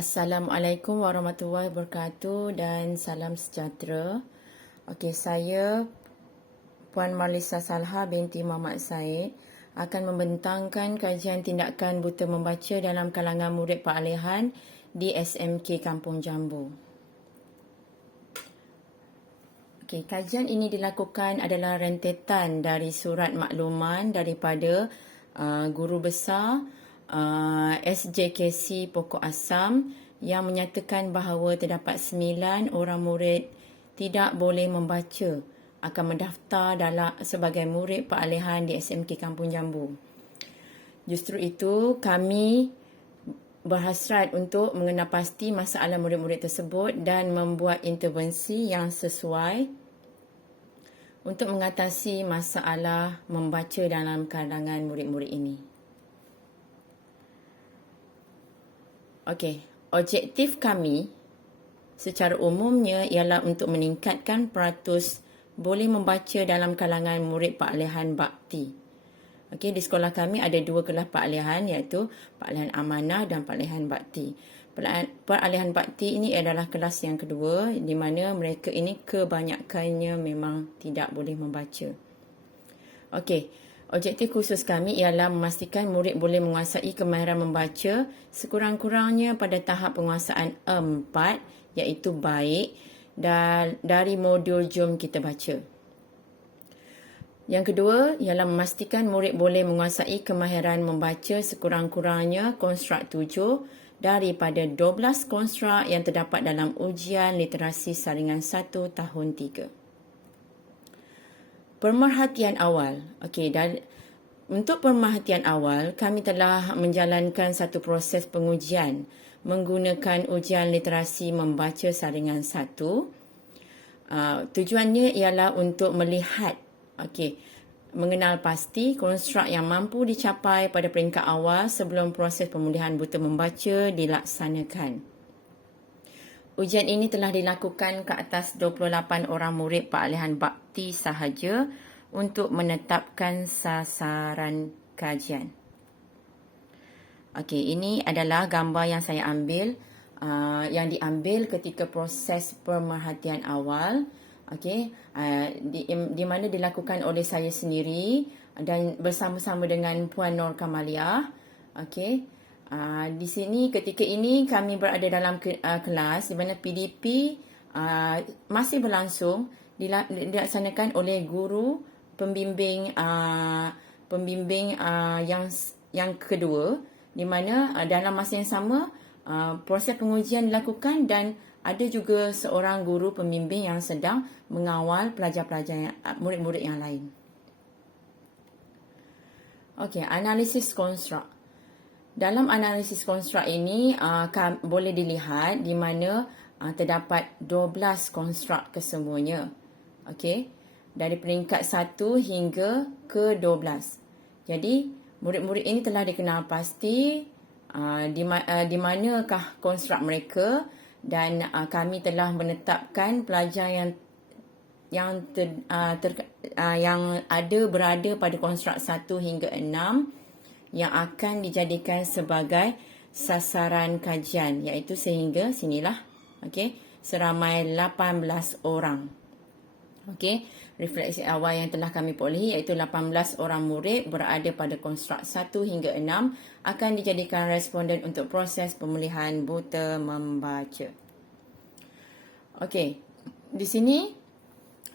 Assalamualaikum warahmatullahi wabarakatuh dan salam sejahtera. Okey, saya Puan Marlisa Salha binti Muhammad Said akan membentangkan kajian tindakan buta membaca dalam kalangan murid peralihan di SMK Kampung Jambu. Okey, kajian ini dilakukan adalah rentetan dari surat makluman daripada guru besar SJKC Pokok Asam yang menyatakan bahawa terdapat 9 orang murid tidak boleh membaca akan mendaftar sebagai murid peralihan di SMK Kampung Jambu. Justru itu kami berhasrat untuk mengenal pasti masalah murid-murid tersebut dan membuat intervensi yang sesuai untuk mengatasi masalah membaca dalam kalangan murid-murid ini. Okey, objektif kami secara umumnya ialah untuk meningkatkan peratus boleh membaca dalam kalangan murid peralihan bakti. Okey, di sekolah kami ada 2 kelas peralihan iaitu peralihan amanah dan peralihan bakti. Peralihan bakti ini adalah kelas yang kedua di mana mereka ini kebanyakannya memang tidak boleh membaca. Okey, objektif khusus kami ialah memastikan murid boleh menguasai kemahiran membaca sekurang-kurangnya pada tahap penguasaan 4 iaitu baik dari modul Jom Kita Baca. Yang kedua ialah memastikan murid boleh menguasai kemahiran membaca sekurang-kurangnya konstruk 7 daripada 12 konstruk yang terdapat dalam ujian literasi saringan 1 tahun 3. Pemerhatian awal. Okey, dan untuk pemerhatian awal, kami telah menjalankan satu proses pengujian menggunakan ujian literasi membaca saringan 1. Tujuannya ialah untuk melihat, mengenal pasti konstruk yang mampu dicapai pada peringkat awal sebelum proses pemulihan buta membaca dilaksanakan. Ujian ini telah dilakukan ke atas 28 orang murid peralihan bakti sahaja untuk menetapkan sasaran kajian. Okey, ini adalah gambar yang saya ambil, yang diambil ketika proses pemerhatian awal. Okey, di mana dilakukan oleh saya sendiri dan bersama-sama dengan Puan Nur Kamaliah. Okey, di sini ketika ini kami berada dalam kelas di mana PDP masih berlangsung dilaksanakan oleh guru pembimbing yang kedua, di mana dalam masa yang sama proses pengujian dilakukan dan ada juga seorang guru pembimbing yang sedang mengawal pelajar-pelajar murid-murid yang lain. Okey, analisis konstruk. Dalam analisis konstruk ini boleh dilihat di mana terdapat 12 konstruk kesemuanya. Okey, dari peringkat 1 hingga ke 12. Jadi, murid-murid ini telah dikenal pasti di manakah konstruk mereka dan kami telah menetapkan pelajar yang ada berada pada konstruk 1 hingga 6 yang akan dijadikan sebagai sasaran kajian, iaitu sehingga sinilah seramai 18 orang. Refleksi awal yang telah kami perolehi iaitu 18 orang murid berada pada konstruk 1 hingga 6 akan dijadikan responden untuk proses pemulihan buta membaca. Di sini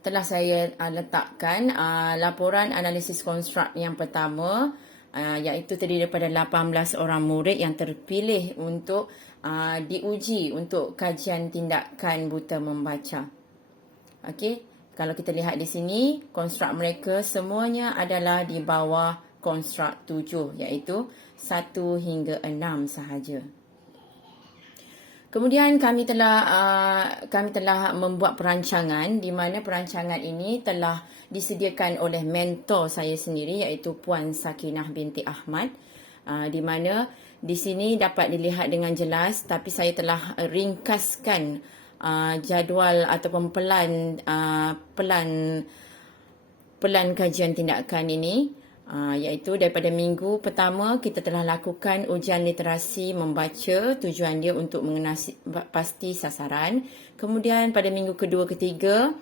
telah saya letakkan laporan analisis konstruk yang pertama, iaitu terdiri daripada 18 orang murid yang terpilih untuk diuji untuk kajian tindakan buta membaca. Kalau kita lihat di sini, konstruk mereka semuanya adalah di bawah konstruk 7, iaitu 1 hingga 6 sahaja. Kemudian kami telah membuat perancangan di mana perancangan ini telah disediakan oleh mentor saya sendiri iaitu Puan Sakinah binti Ahmad, di mana di sini dapat dilihat dengan jelas, tapi saya telah ringkaskan jadual ataupun pelan kajian tindakan ini Iaitu daripada minggu pertama kita telah lakukan ujian literasi membaca, tujuan dia untuk mengenali pasti sasaran. Kemudian pada minggu kedua ketiga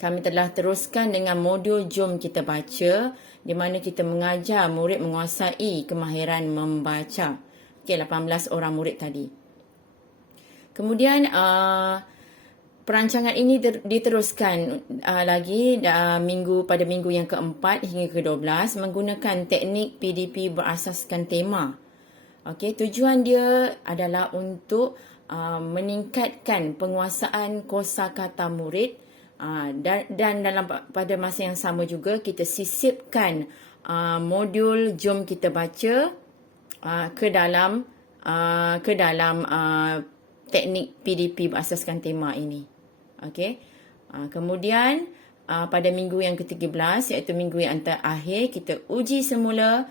kami telah teruskan dengan modul Jom Kita Baca, di mana kita mengajar murid menguasai kemahiran membaca. Okey, 18 orang murid tadi. Kemudian perancangan ini diteruskan lagi pada minggu yang keempat hingga ke-12 menggunakan teknik PDP berasaskan tema. Okey, tujuan dia adalah untuk meningkatkan penguasaan kosakata murid dan pada masa yang sama juga kita sisipkan modul Jom Kita Baca ke dalam teknik PDP berasaskan tema ini. Okey. Kemudian pada minggu yang ke-13 iaitu minggu yang terakhir kita uji semula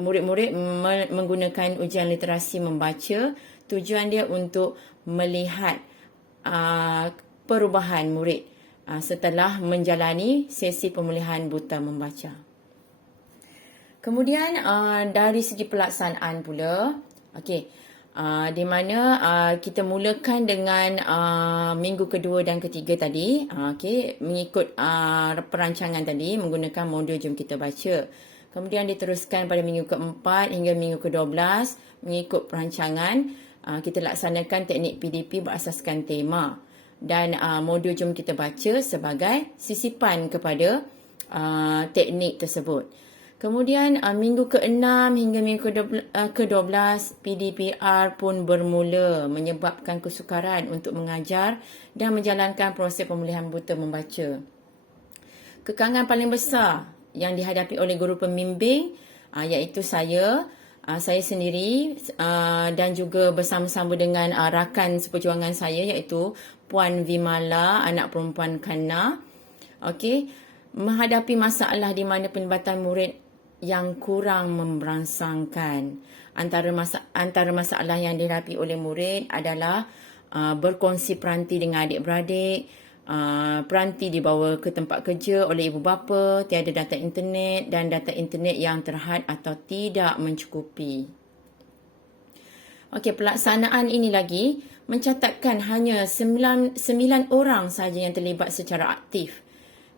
murid-murid menggunakan ujian literasi membaca. Tujuan dia untuk melihat perubahan murid setelah menjalani sesi pemulihan buta membaca. Kemudian dari segi pelaksanaan pula, okey, di mana kita mulakan dengan minggu kedua dan ketiga tadi, okey, mengikut perancangan tadi menggunakan modul Jom Kita Baca. Kemudian diteruskan pada minggu keempat hingga minggu ke-12 mengikut perancangan kita laksanakan teknik PDP berasaskan tema dan modul Jom Kita Baca sebagai sisipan kepada teknik tersebut. Kemudian minggu ke-6 hingga minggu ke-12 PDPR pun bermula menyebabkan kesukaran untuk mengajar dan menjalankan proses pemulihan buta membaca. Kekangan paling besar yang dihadapi oleh guru pembimbing iaitu saya sendiri dan juga bersama-sama dengan rakan seperjuangan saya iaitu Puan Vimala, anak perempuan Kana. Okey, menghadapi masalah di mana penlibatan murid yang kurang memberangsangkan. Antara masalah yang dihadapi oleh murid adalah berkongsi peranti dengan adik-beradik, peranti dibawa ke tempat kerja oleh ibu bapa, tiada data internet dan data internet yang terhad atau tidak mencukupi. Okey, pelaksanaan ini lagi mencatatkan hanya 9 orang sahaja yang terlibat secara aktif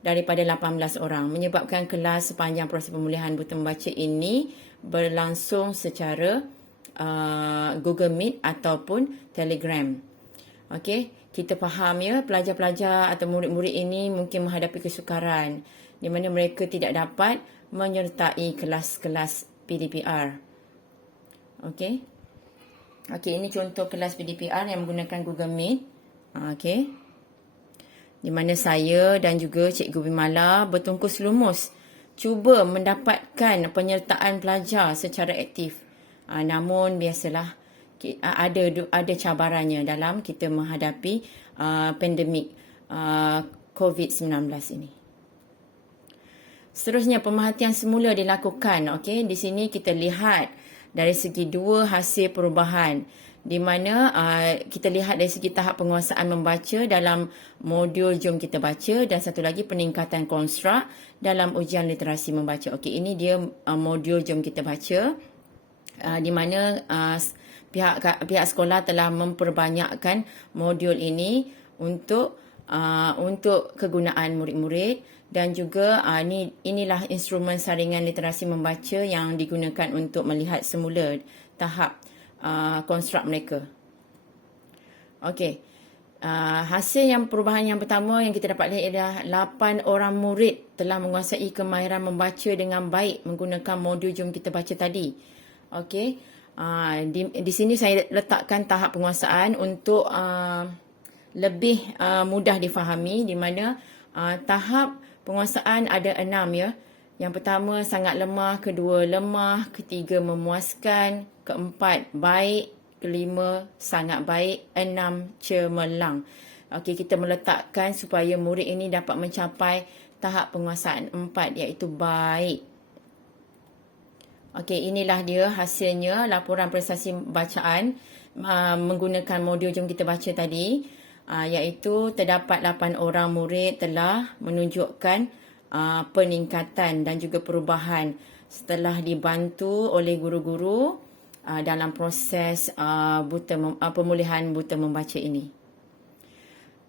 daripada 18 orang, menyebabkan kelas sepanjang proses pemulihan buta membaca ini berlangsung secara Google Meet ataupun Telegram. Okey, kita faham ya, pelajar-pelajar atau murid-murid ini mungkin menghadapi kesukaran di mana mereka tidak dapat menyertai kelas-kelas PDPR. Okey. Okey, ini contoh kelas PDPR yang menggunakan Google Meet. Okey. Di mana saya dan juga Cikgu Bimala bertungkus lumus cuba mendapatkan penyertaan pelajar secara aktif. Namun biasalah ada cabarannya dalam kita menghadapi pandemik COVID-19 ini. Seterusnya pemerhatian semula dilakukan. Okey, di sini kita lihat dari segi dua hasil perubahan di mana kita lihat dari segi tahap penguasaan membaca dalam modul Jom Kita Baca dan satu lagi peningkatan konstruk dalam ujian literasi membaca. Okey, ini dia modul Jom Kita Baca di mana pihak sekolah telah memperbanyakkan modul ini untuk kegunaan murid-murid dan juga inilah instrumen saringan literasi membaca yang digunakan untuk melihat semula tahap konstruk mereka. Okey. Hasil perubahan yang pertama yang kita dapat lihat adalah 8 orang murid telah menguasai kemahiran membaca dengan baik menggunakan modul Jom Kita Baca tadi. Okey. Di sini saya letakkan tahap penguasaan untuk lebih mudah difahami, di mana tahap penguasaan ada 6 ya. Yang pertama sangat lemah, kedua lemah, ketiga memuaskan, keempat baik, kelima sangat baik, 6 cemerlang. Okey, kita meletakkan supaya murid ini dapat mencapai tahap penguasaan 4 iaitu baik. Okey, inilah dia hasilnya laporan prestasi bacaan menggunakan modul Jom Kita Baca tadi, iaitu terdapat 8 orang murid telah menunjukkan peningkatan dan juga perubahan setelah dibantu oleh guru-guru dalam proses pemulihan buta membaca ini.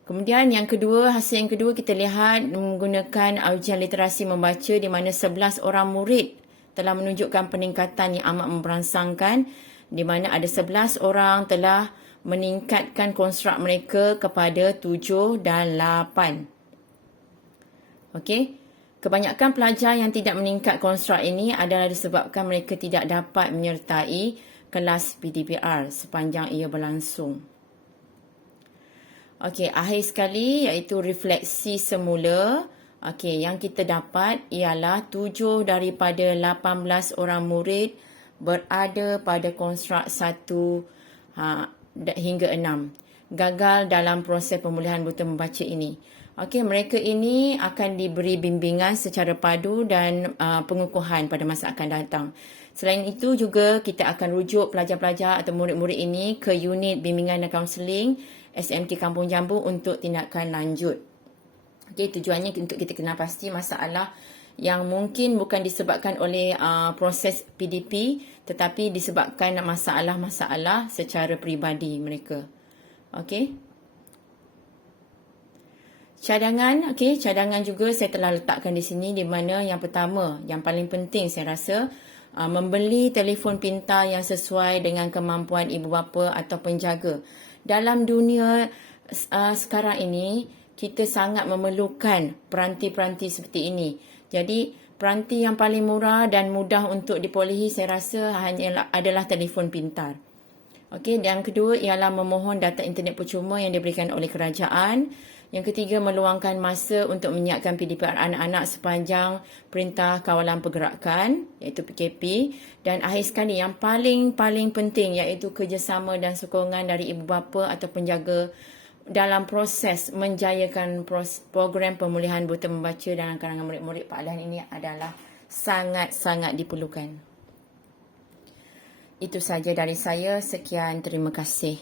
Kemudian yang kedua, hasil yang kedua kita lihat menggunakan ujian literasi membaca di mana 11 orang murid telah menunjukkan peningkatan yang amat merangsangkan, di mana ada 11 orang telah meningkatkan konstruk mereka kepada 7 dan 8. Okey. Kebanyakan pelajar yang tidak meningkat konstruk ini adalah disebabkan mereka tidak dapat menyertai kelas PDPR sepanjang ia berlangsung. Okey, akhir sekali iaitu refleksi semula. Okey, yang kita dapat ialah 7 daripada 18 orang murid berada pada konstruk 1 hingga 6. Gagal dalam proses pemulihan buta membaca ini. Okey, mereka ini akan diberi bimbingan secara padu dan pengukuhan pada masa akan datang. Selain itu juga kita akan rujuk pelajar-pelajar atau murid-murid ini ke unit bimbingan dan kaunseling SMK Kampung Jambu untuk tindakan lanjut. Okey, tujuannya untuk kita kenal pasti masalah yang mungkin bukan disebabkan oleh proses PDP tetapi disebabkan masalah-masalah secara peribadi mereka. Okey. Cadangan juga saya telah letakkan di sini, di mana yang pertama, yang paling penting saya rasa, membeli telefon pintar yang sesuai dengan kemampuan ibu bapa atau penjaga. Dalam dunia sekarang ini, kita sangat memerlukan peranti-peranti seperti ini. Jadi, peranti yang paling murah dan mudah untuk diperolehi saya rasa adalah telefon pintar. Okey, dan yang kedua ialah memohon data internet percuma yang diberikan oleh kerajaan. Yang ketiga, meluangkan masa untuk menyiapkan PDPR anak-anak sepanjang Perintah Kawalan Pergerakan iaitu PKP. Dan akhir sekali yang paling penting iaitu kerjasama dan sokongan dari ibu bapa atau penjaga dalam proses menjayakan program pemulihan buta membaca dalam kalangan murid-murid Pak Alihan ini adalah sangat-sangat diperlukan. Itu saja dari saya. Sekian, terima kasih.